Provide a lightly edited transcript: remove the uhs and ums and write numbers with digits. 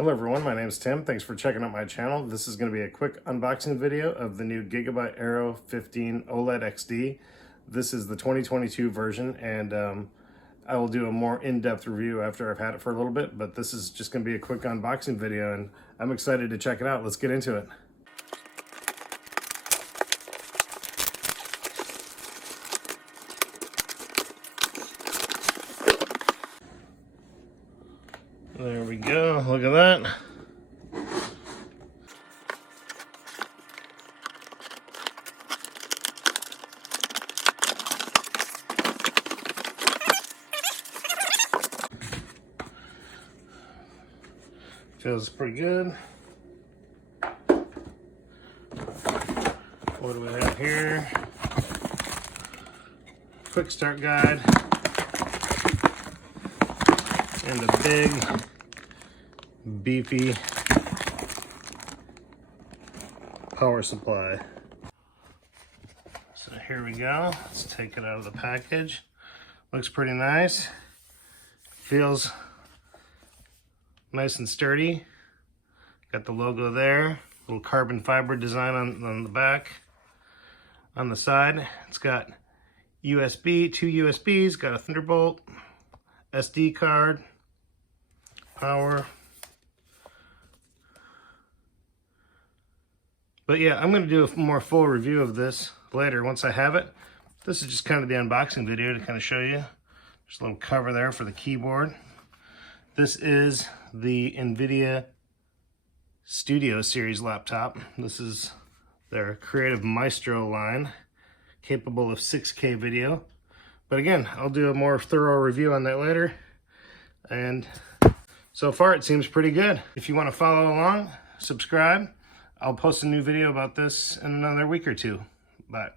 Hello everyone, my name is Tim. Thanks for checking out my channel. This is going to be a quick unboxing video of the new Gigabyte AERO 15 OLED XD. This is the 2022 version, and I will do a more in-depth review after I've had it for a little bit, but this is just going to be a quick unboxing video, and I'm excited to check it out. Let's get into it. There we go, look at that. Feels pretty good. What do we have here? Quick start guide. And a big Beefy power supply. So here we go. Let's take it out of the package. Looks pretty nice. Feels nice and sturdy. Got the logo there. Little carbon fiber design on the back. On the side, it's got USB, two USBs, got a Thunderbolt, SD card, power. But yeah, I'm going to do a more full review of this later once I have it. This is just kind of the unboxing video to kind of show you. There's a little cover there for the keyboard. This is the NVIDIA Studio Series laptop. This is their Creative Maestro line, capable of 6K video. But again, I'll do a more thorough review on that later. And so far it seems pretty good. If you want to follow along, subscribe. I'll post a new video about this in another week or two. Bye.